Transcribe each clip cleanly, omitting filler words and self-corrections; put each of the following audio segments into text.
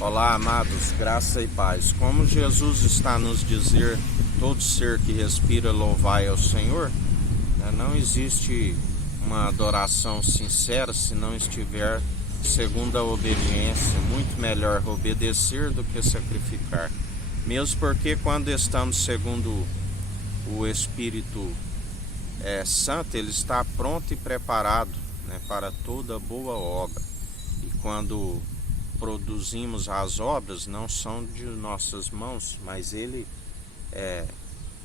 Olá, amados, graça e paz. Como Jesus está a nos dizer, todo ser que respira louvai ao Senhor, não existe uma adoração sincera se não estiver segundo a obediência. Muito melhor obedecer do que sacrificar. Mesmo porque quando estamos segundo o Espírito Santo, ele está pronto e preparado, para toda boa obra. E quando produzimos as obras, não são de nossas mãos, mas ele é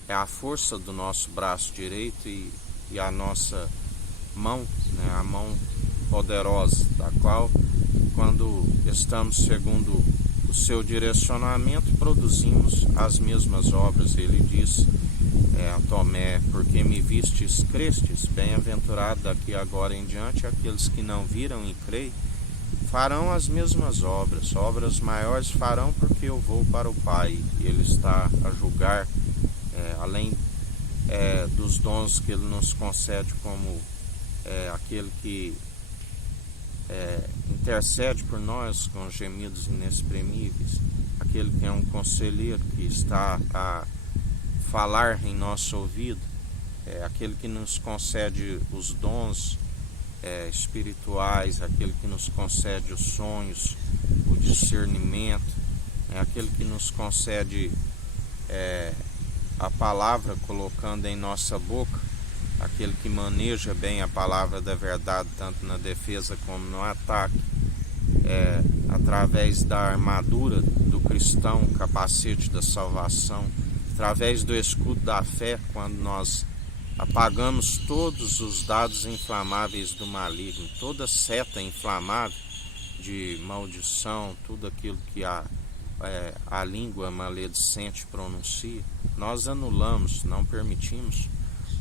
a força do nosso braço direito e a nossa mão, a mão poderosa, da qual, quando estamos segundo o seu direcionamento, produzimos as mesmas obras. Ele diz a Tomé: porque me vistes, crestes, bem-aventurado daqui agora em diante aqueles que não viram e creem, farão as mesmas obras maiores farão, porque eu vou para o Pai. E Ele está a julgar, além dos dons que Ele nos concede, como aquele que intercede por nós com gemidos inexprimíveis, aquele que é um conselheiro que está a falar em nosso ouvido, aquele que nos concede os dons espirituais, aquele que nos concede os sonhos, o discernimento, aquele que nos concede a palavra colocando em nossa boca, aquele que maneja bem a palavra da verdade, tanto na defesa como no ataque, através da armadura do cristão, o capacete da salvação, através do escudo da fé, quando nós apagamos todos os dados inflamáveis do maligno, toda seta inflamável de maldição, tudo aquilo que a língua maledicente pronuncia, nós anulamos, não permitimos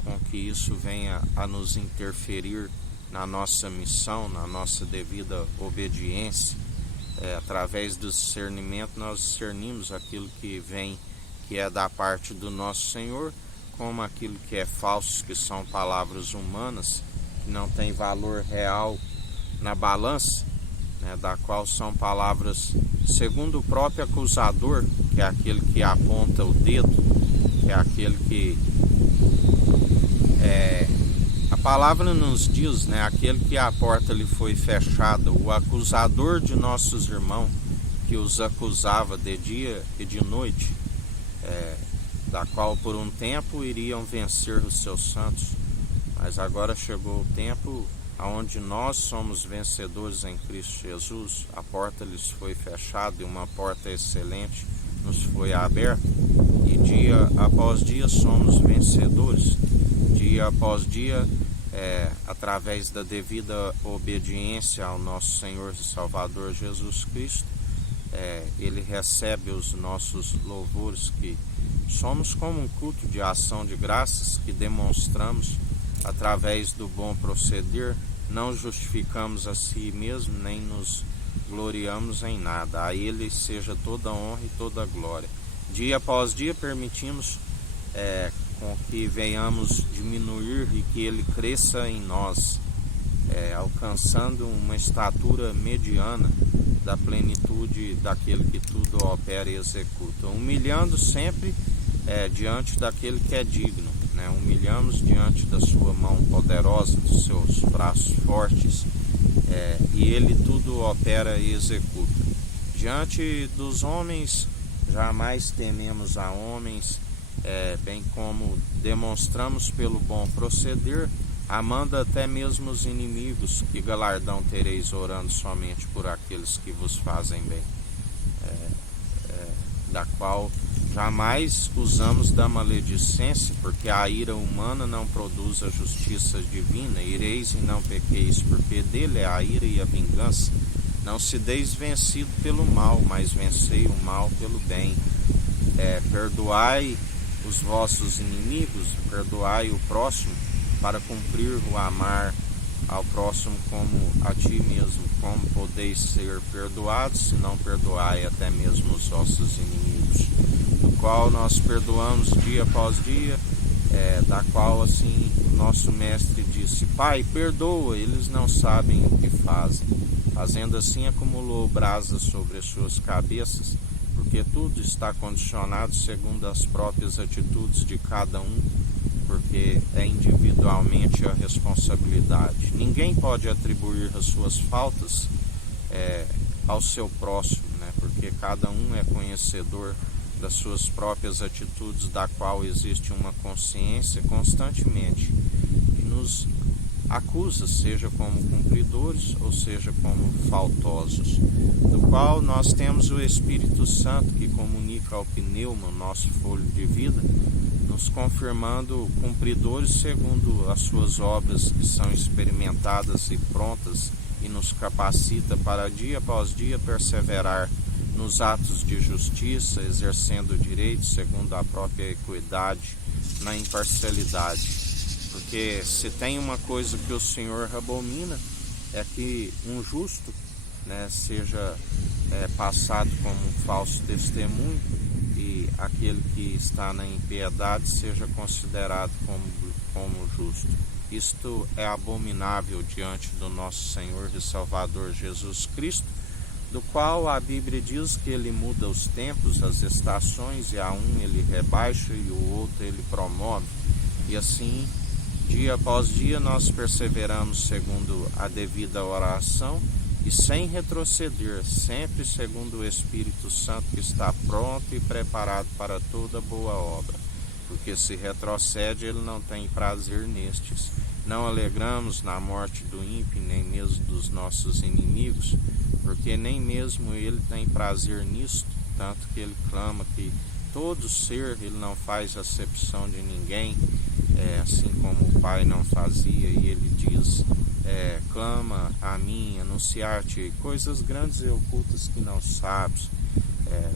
com que isso venha a nos interferir na nossa missão, na nossa devida obediência. Através do discernimento nós discernimos aquilo que vem, que é da parte do nosso Senhor, como aquilo que é falso, que são palavras humanas, que não tem valor real na balança, da qual são palavras segundo o próprio acusador, que é aquele que aponta o dedo, que é aquele que a palavra nos diz, aquele que a porta lhe foi fechada, o acusador de nossos irmãos, que os acusava de dia e de noite, da qual por um tempo iriam vencer os seus santos, mas agora chegou o tempo onde nós somos vencedores em Cristo Jesus. A porta lhes foi fechada e uma porta excelente nos foi aberta, e dia após dia somos vencedores, dia após dia, através da devida obediência ao nosso Senhor e Salvador Jesus Cristo. Ele recebe os nossos louvores, que somos como um culto de ação de graças que demonstramos através do bom proceder. Não justificamos a si mesmo, nem nos gloriamos em nada. A Ele seja toda a honra e toda a glória. Dia após dia permitimos com que venhamos diminuir e que Ele cresça em nós, alcançando uma estatura mediana da plenitude daquele que tudo opera e executa, humilhando sempre diante daquele que é digno, humilhamos diante da sua mão poderosa, dos seus braços fortes, e ele tudo opera e executa. Diante dos homens jamais tememos a homens, bem como demonstramos pelo bom proceder, amando até mesmo os inimigos, que galardão tereis orando somente por aqueles que vos fazem bem, da qual jamais usamos da maledicência, porque a ira humana não produz a justiça divina. Ireis e não pequeis, porque dele é a ira e a vingança. Não se deis vencido pelo mal, mas vencei o mal pelo bem. Perdoai os vossos inimigos, perdoai o próximo, para cumprir o amar ao próximo como a ti mesmo. Como podeis ser perdoados, se não perdoai até mesmo os vossos inimigos? Do qual nós perdoamos dia após dia, da qual assim o nosso mestre disse: Pai, perdoa, eles não sabem o que fazem. Fazendo assim, acumulou brasas sobre as suas cabeças, porque tudo está condicionado segundo as próprias atitudes de cada um, porque é individualmente a responsabilidade. Ninguém pode atribuir as suas faltas ao seu próximo, né? Porque cada um é conhecedor das suas próprias atitudes, da qual existe uma consciência constantemente que nos acusa, seja como cumpridores ou seja como faltosos, do qual nós temos o Espírito Santo que comunica ao pneuma, nosso fôlego de vida, nos confirmando cumpridores segundo as suas obras que são experimentadas e prontas, e nos capacita para dia após dia perseverar nos atos de justiça, exercendo direitos segundo a própria equidade, na imparcialidade. Porque se tem uma coisa que o Senhor abomina, é que um justo, né, seja passado como um falso testemunho, e aquele que está na impiedade seja considerado como justo. Isto é abominável diante do nosso Senhor e Salvador Jesus Cristo, do qual a Bíblia diz que ele muda os tempos, as estações, e a um ele rebaixa e o outro ele promove. E assim, dia após dia, nós perseveramos segundo a devida oração e sem retroceder, sempre segundo o Espírito Santo que está pronto e preparado para toda boa obra. Porque se retrocede, ele não tem prazer nestes. Não alegramos na morte do ímpio, nem mesmo dos nossos inimigos, porque nem mesmo ele tem prazer nisto, tanto que ele clama que todo ser, ele não faz acepção de ninguém, assim como o Pai não fazia, e ele diz, clama a mim, anunciar-te coisas grandes e ocultas que não sabes,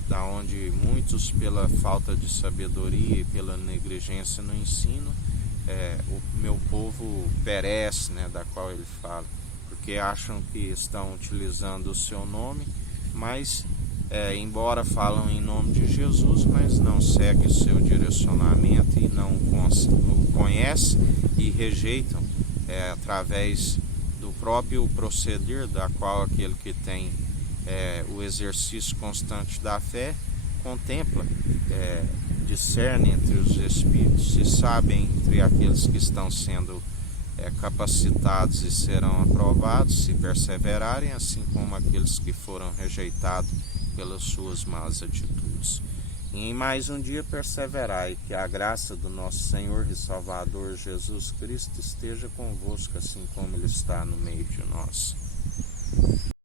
da onde muitos, pela falta de sabedoria e pela negligência no ensino, o meu povo perece, né, da qual ele fala, porque acham que estão utilizando o seu nome, mas embora falam em nome de Jesus, mas não seguem o seu direcionamento e não o conhecem e rejeitam através do próprio proceder, da qual aquele que tem o exercício constante da fé contempla, discerne entre os espíritos e sabe entre aqueles que estão sendo capacitados e serão aprovados se perseverarem, assim como aqueles que foram rejeitados pelas suas más atitudes. E em mais um dia perseverai, que a graça do nosso Senhor e Salvador Jesus Cristo esteja convosco, assim como ele está no meio de nós.